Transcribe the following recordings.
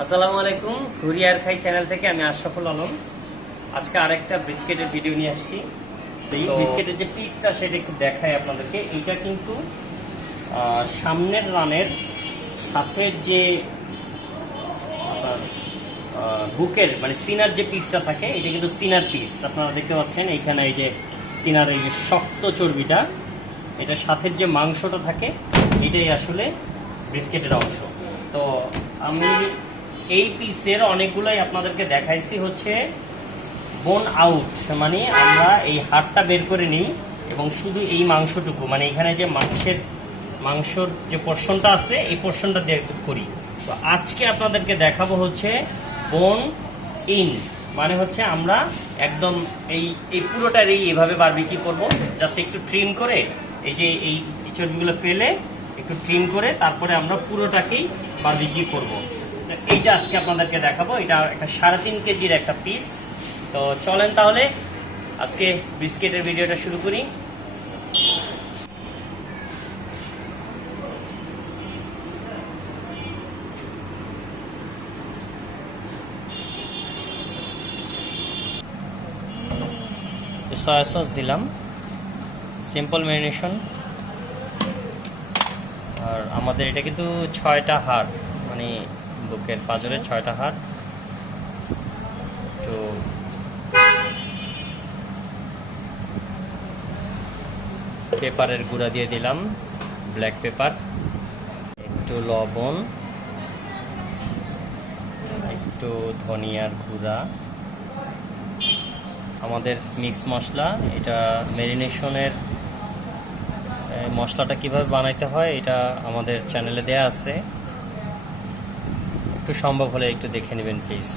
আসসালামু আলাইকুম হুরিয়ার খাই চ্যানেল থেকে আমি আশরাফুল আলম। আজকে আরেকটা বিস্কিটের ভিডিও নিয়ে আসছি। এই বিস্কিটের যে পিসটা সেটা একটু দেখাই আপনাদেরকে। এটা কিন্তু সামনের রানের সাথে যে আপনার বুকের মানে সিনার যে পিসটা থাকে এটা কিন্তু সিনার পিস আপনারা দেখতে পাচ্ছেন এইখানে এই যে সিনার এই যে শক্ত চর্বিটা। এটা সাথের যে মাংসটা থাকে, এটাই আসলে বিস্কিটের অংশ। তো আমি এই পিসের অনেকগুলোই আপনাদেরকে দেখাইছি হচ্ছে বোন আউট মানে আমরা এই হাড়টা বের করে নিই এবং শুধু এই মাংসটুকু মানে এখানে যে মাংসের, মাংসর যে পোর্শনটা আছে, এই পোর্শনটা দিয়ে করি। তো আজকে আপনাদেরকে দেখাবো হচ্ছে বোন ইন মানে হচ্ছে আমরা একদম এই এই পুরোটার এই এভাবে বারবিকি করব। জাস্ট একটু ট্রিম করে এই যে এই চর্বিগুলো ফেলে একটু ট্রিম করে তারপরে আমরা পুরোটাকেই বারবিকি করব। এইটা আজকে আপনাদেরকে দেখাবো, এটা একটা সাড়ে তিন কেজির একটা পিস তো চলেন তাহলে আজকে বিস্কিটের ভিডিওটা শুরু করি। সয়া সস দিলাম। সিম্পল ম্যারিনেশন আর আমাদের এটা কিন্তু ছয়টা হাড় মানে বুকের পাজরের ছয়টা হাড়। তো পেপারের গুঁড়া দিয়ে দিলাম ব্ল্যাক পেপার একটু লবণ, একটু ধনিয়ার গুঁড়া। আমাদের মিক্স মশলা, এটা ম্যারিনেশনের মশলাটা কীভাবে বানাইতে হয়, এটা আমাদের চ্যানেলে দেয়া আছে। একটু সম্ভব হলে একটু দেখে নেবেন প্লিজ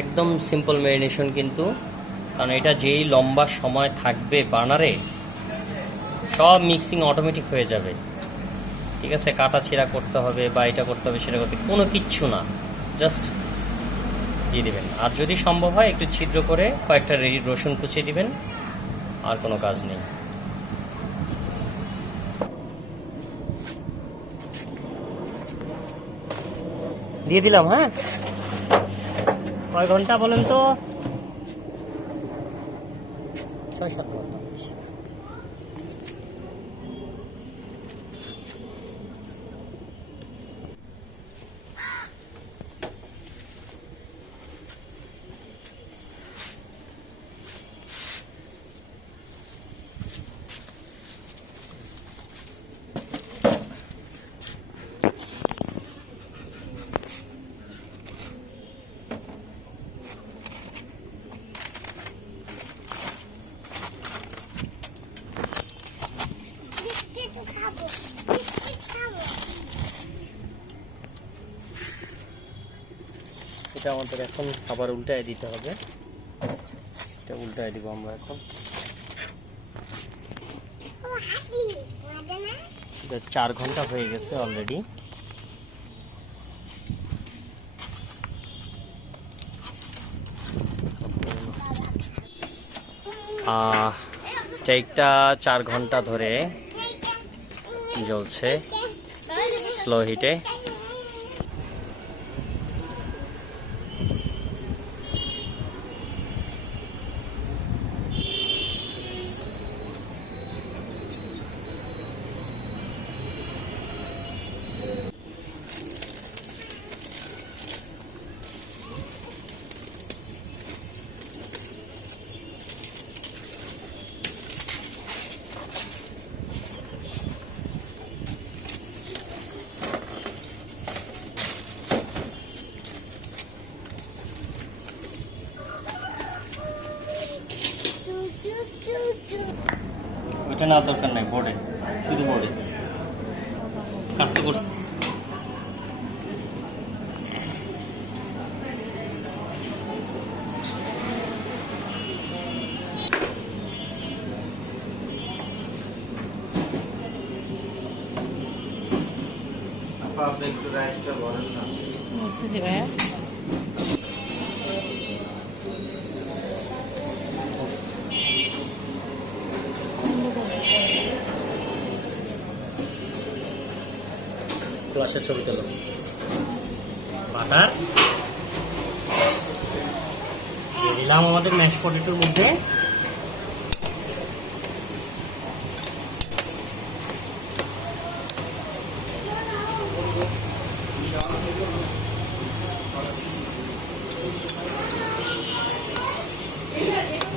একদম সিম্পল ম্যারিনেশন কিন্তু। কারণ এটা যেই লম্বা সময় থাকবে বানারে, সব মিক্সিং অটোমেটিক হয়ে যাবে। ঠিক আছে কাটা ছিঁড়া করতে হবে বা এটা করতে হবে, সেটা করতে কোনো কিচ্ছু না। জাস্ট দিয়ে দেবেন। আর যদি সম্ভব হয়, একটু ছিদ্র করে কয়েকটা রেডি রসুন কুচিয়ে দিবেন, আর কোনো কাজ নেই। দিয়ে দিলাম হ্যাঁ? কয় ঘণ্টা বলেন তো? ছয় সাত ঘণ্টা। এটা আমাদের এখন আবার উল্টায় দিতে হবে। এটা উল্টায় দিব আমরা এখন। চার ঘণ্টা হয়ে গেছে অলরেডি স্টেকটা চার ঘণ্টা ধরে। জ্বলছে। স্লো হিটে ওইটা না দরকার নাই বোর্ডে শুধু বোর্ডে কাজ তো করছে। আপনি একটু রাইসটা ভরেন না। বুঝতেছি ভাইয়া। ক্লাসের ছবি তোলো। বাটার দিলাম আমাদের ম্যাশ পটেটোর মধ্যে।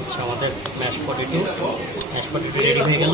আচ্ছা আমাদের mash potato mash potato ready হয়ে গেল।